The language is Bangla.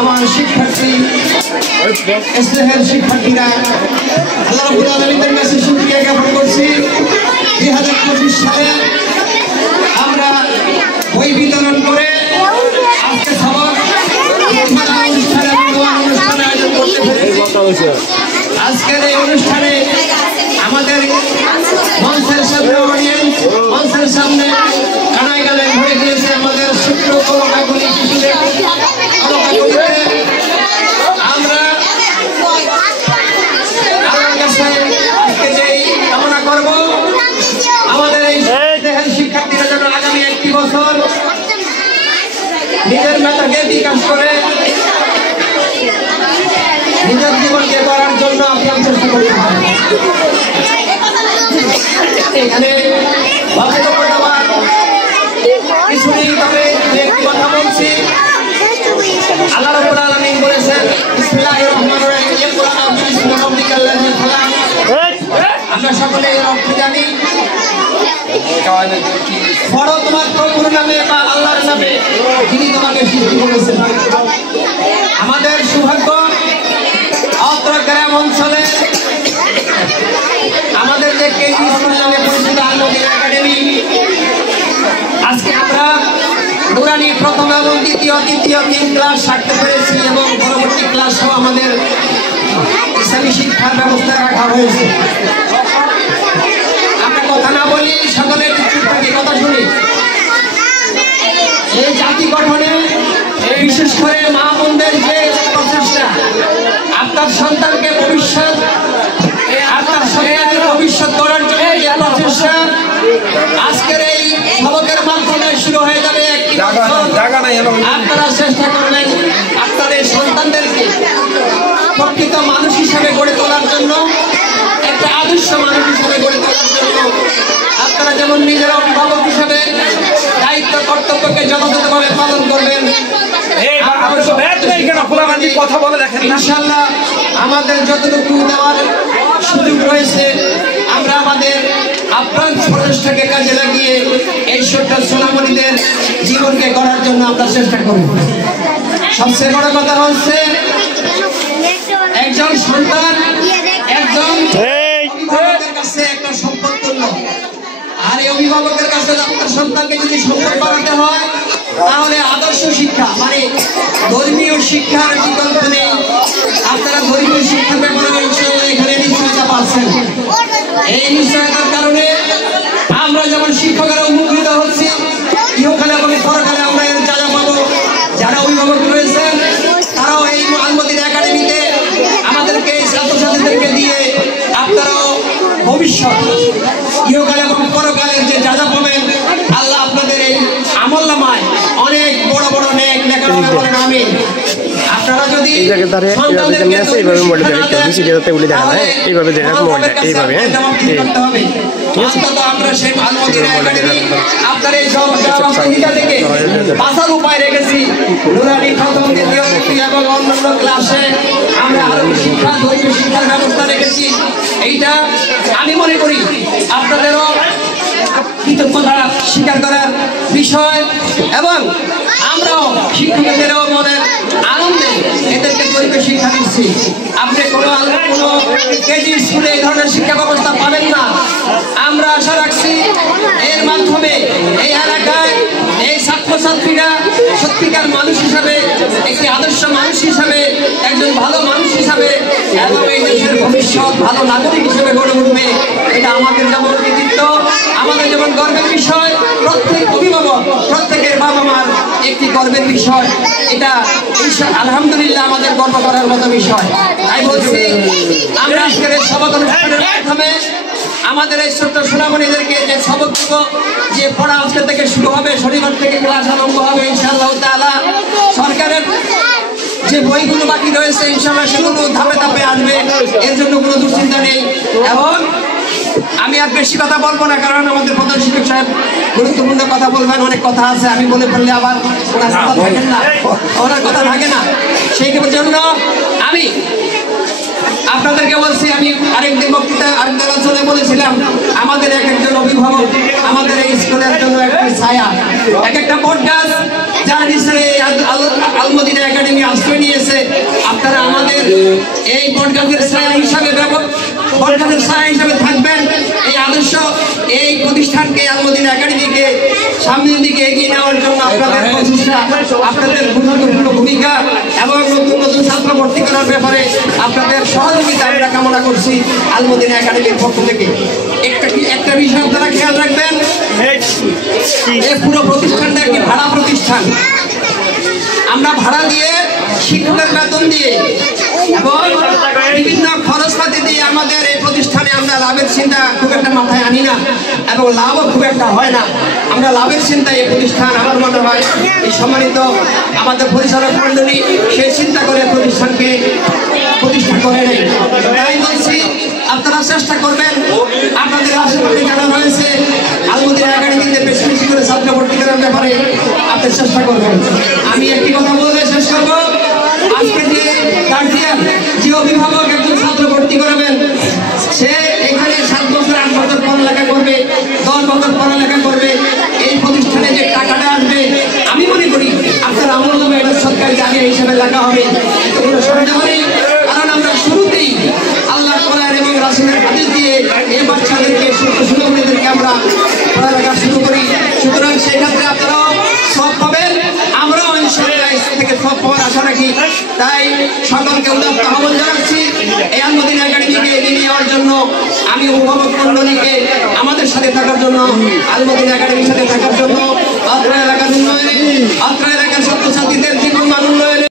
আমার শিক্ষার্থী স্নেহের শিক্ষার্থীরা আল্লাহ রাব্বুল আলামিনের কাছে শুকরিয়া জ্ঞাপন করছি। 2025 সালে আমরা বই বিতরণ করে আজকে সবার অনুষ্ঠানে আয়োজন করতে পেরেছি। আজকের এই অনুষ্ঠানে আমাদের মঞ্চের সামনে অডিয়েন্স, মঞ্চের সামনে কানায় কানায় ভরে গিয়েছে আমাদের শিক্ষক কলাকাগুলি শিশুদের। আমরা আল্লাহর কাছে আজকে যেই কামনা করব আমাদের এই দেশের শিক্ষার্থীরা যেন আগামী একটি বছর নিজের মেধাকে বিকাশ করে নিজের জীবনকে করার জন্য আপ্রাণ চেষ্টা করতে হবে। এখানে কিছুদিন তবে একটি কথা বলছি। আল্লাহ রাব্বুল আলামিন বলেছেন বিসমিল্লাহির রহমানির রহিম ইকরা বিসমি রাব্বিকাল লাযী খালাক। আমরা সকলে এর অর্থ জানি, পড়ো তোমার প্রভুর নামে বা আল্লাহর নামে যিনি তোমাকে সৃষ্টি করেছেন। আমাদের সৌভাগ্য অত্র গ্রাম অঞ্চলে আমাদের যে কেজি স্কুল নামে পরিচিত আল-মদিনা একাডেমি, আজকে আমরা নুরানি প্রথম এবং দ্বিতীয় 3 ক্লাস ছাড়তে পেরেছি এবং পরবর্তী ক্লাসও আমাদের ইসলামী শিক্ষার ব্যবস্থা রাখা হয়েছে। আমরা কথা না বলি, সকলের কথা শুনি। এই জাতি গঠনে বিশেষ করে মা বোনদের যে প্রচেষ্টা, আপনার সন্তানকে ভবিষ্যৎ গড়ার জন্য যে প্রচেষ্টা আজকের এই সবকের মাধ্যমে শুরু হয়ে যাবে। আপনারা চেষ্টা করবেন আপনাদের সন্তানদেরকে প্রকৃত মানুষ হিসেবে গড়ে তোলার জন্য, একটা আদর্শ মানুষ হিসেবে গড়ে তোলার জন্য আপনারা যেমন নিজের অভিভাবক হিসেবে দায়িত্ব কর্তব্যকে যথাযথভাবে পালন করবেন। কথা বলে দেখেন, ইনশাআল্লাহ আমাদের যতটুকু দেওয়ার সুযোগ রয়েছে আমরা আমাদের আপ্রাণ প্রচেষ্টাকে কাজে লাগিয়ে এই ছোট্ট সোনামণিদের জীবনকে গড়ার জন্য আমরা চেষ্টা করব। সবচেয়ে বড় কথা হচ্ছে একজন সন্তান একজন অভিভাবকের কাছে একটা সম্পদ তুল্য। আর এই অভিভাবকের কাছে আপনার সন্তানকে যদি সম্পদ বানাতে হয় তাহলে আদর্শ শিক্ষা মানে ধর্মীয় শিক্ষার বিকল্প নেই। আপনারা ধর্মীয় শিক্ষার ব্যাপারে এখানে নিশ্চয়তা পাচ্ছেন। এই নিশ্চয়তার কারণে আমরা যেমন শিক্ষকেরা উপকৃত হচ্ছি, ইহকালে এবং পরকালে আমরা এর যারা পাবো। যারা অভিভাবক রয়েছেন তারাও এই আল-মদিনা একাডেমিতে আমাদেরকে ছাত্রছাত্রীদেরকে দিয়ে আপনারাও ভবিষ্যৎ ইহকালে এবং পরকালের যে যা যা পাবেন আল্লাহ আপনাদের এই আমলনামায় অনেক বড় বড় নেক লেখাপড়া করেন। আমিন। আপনারা যদি বাঁচার উপায় রেখেছি নুরানি প্রথম দ্বিতীয় এবং অন্যান্য ক্লাসে আমরা আরবি শিক্ষা ধর্মীয় শিক্ষার ব্যবস্থা রেখেছি। এইটা আমি মনে করি আপনাদেরও কৃতজ্ঞতা স্বীকার করার বিষয় এবং আমরাও শিক্ষকদেরও মনের আনন্দে এদেরকে ধর্মীয় শিক্ষা দিচ্ছি। আপনি কোনো কেজি স্কুলে এই ধরনের শিক্ষা ব্যবস্থা পাবেন না। আমরা আশা রাখছি এর মাধ্যমে এই এলাকায় এই ছাত্রছাত্রীরা সত্যিকার মানুষ হিসাবে, একটি আদর্শ মানুষ হিসাবে, একজন ভালো মানুষ হিসাবে এবং এই দেশের ভবিষ্যৎ ভালো নাগরিক হিসেবে গড়ে উঠবে। এটা আমাদের যেমন কৃতিত্ব, আমাদের যেমন গর্বের বিষয়, প্রত্যেক অভিভাবক প্রত্যেকের বাবা মার একটি গর্বের বিষয়। এটা আলহামদুলিল্লাহ আমাদের গর্ব করার মতো বিষয়। তাই বলছি আমরা আজকের এই সবক অনুষ্ঠানের মাধ্যমে আমাদের এই ছোট্ট সোনামণিদেরকে যে সবকগুলো যে পড়া আজকে থেকে শুরু হবে, শনিবার থেকে ক্লাস আরম্ভ হবে ইনশাআল্লাহ তাআলা। সরকারের যে বইগুলো বাকি রয়েছে ইনশাআল্লাহ সেগুলো ধাপে ধাপে আসবে, এর জন্য কোনো দুশ্চিন্তা নেই। এবং আমি আর বেশি কথা বলবো না, কারণ আমাদের প্রধান শিক্ষক সাহেব গুরুত্বপূর্ণ কথা বলবেন। অনেক কথা আছে, আমি বলে ফেললে আবার ওনার কথা থাকেন না, ওনার কথা থাকে না। সেই জন্য আমি আপনাদেরকে বলছি, আমি আরেকদিন বক্তৃতা আরেকটা আলোচনায় বলেছিলাম, আমাদের এক একজন অভিভাবক আমাদের এই স্কুলের জন্য একটি ছায়া, এক একটা বট গাছ যার নিচে আল মদিনা একাডেমি আশ্রয় নিয়েছে। আপনারা আমাদের এই বট গাছের ছায়া হিসাবে বট গাছের ছায়া হিসাবে থাকবেন। এই আদর্শ এই প্রতিষ্ঠানকে আল মদিনা একাডেমিকে সামনের দিকে এগিয়ে নেওয়ার জন্য আপনাদের প্রচেষ্টা, আপনাদের গুরুত্বপূর্ণ ভূমিকা এবং নতুন নতুন ছাত্র ভর্তি করার ব্যাপারে আপনাদের সহযোগিতা আমরা কামনা করছি আল মদিনা একাডেমির পক্ষ থেকে। একটা বিষয় আপনারা খেয়াল রাখবেন, এই পুরো প্রতিষ্ঠানটা একটি ভাড়া প্রতিষ্ঠান। আমরা ভাড়া দিয়ে, শিক্ষকের বেতন দিয়ে এবং বিভিন্ন খরচপাতি দিয়ে আমাদের এই প্রতিষ্ঠানে আমরা লাভের চিন্তা খুব একটা মাথায় আনি না এবং লাভও খুব একটা হয় না। আমরা লাভের চিন্তায় এই প্রতিষ্ঠান, আমার মনে হয় এই সম্মানিত আমাদের পরিচালক মণ্ডলী সেই চিন্তা করে প্রতিষ্ঠানকে প্রতিষ্ঠা করে নেই। তাই বলছি, আপনারা চেষ্টা করবেন, আপনাদের আশেপাশে যারা রয়েছে আল মদিনা একাডেমিতে বেশি বেশি করে ছাত্র ভর্তি করার ব্যাপারে আপনি চেষ্টা করবেন। আমি একটি কথা বলে শেষ করব, আজকে যে গার্জিয়ান, যে অভিভাবক একজন ছাত্র ভর্তি করাবেন, সে এখানে 7 বছর 8 বছর পড়ালেখা করবে, 10 বছর পড়ালেখা করবে, এই প্রতিষ্ঠানে যে টাকাটা আসবে আমি মনে করি আপনার আমল নামে এটা সরকারি জায়গা হিসেবে লেখা হবে, এতে কোনো সন্দেহ নেই। কারণ আমরা শুরুতেই আল্লাহ কোরআন এবং রাসূলের হাদিস দিয়ে এই বাচ্চাদেরকে সুন্দরীদেরকে আমরা পড়ালেখা শুরু করি। সুতরাং সেই ক্ষেত্রে আপনারাও সব পাবেন, আমরাও ইনশাআল্লাহ থেকে সব পাওয়ার আশা রাখি। তাই সকলকে উদাত্ত আহ্বান জানাচ্ছি এই আল মদিনা একাডেমিকে এগিয়ে নেওয়ার জন্য। আমি অভিভাবক মণ্ডলীকে আমাদের সাথে থাকার জন্য, আল মদিনা একাডেমির সাথে থাকার জন্য, অত্র এলাকার উন্নয়নে, অত্র এলাকার ছাত্রছাত্রীদের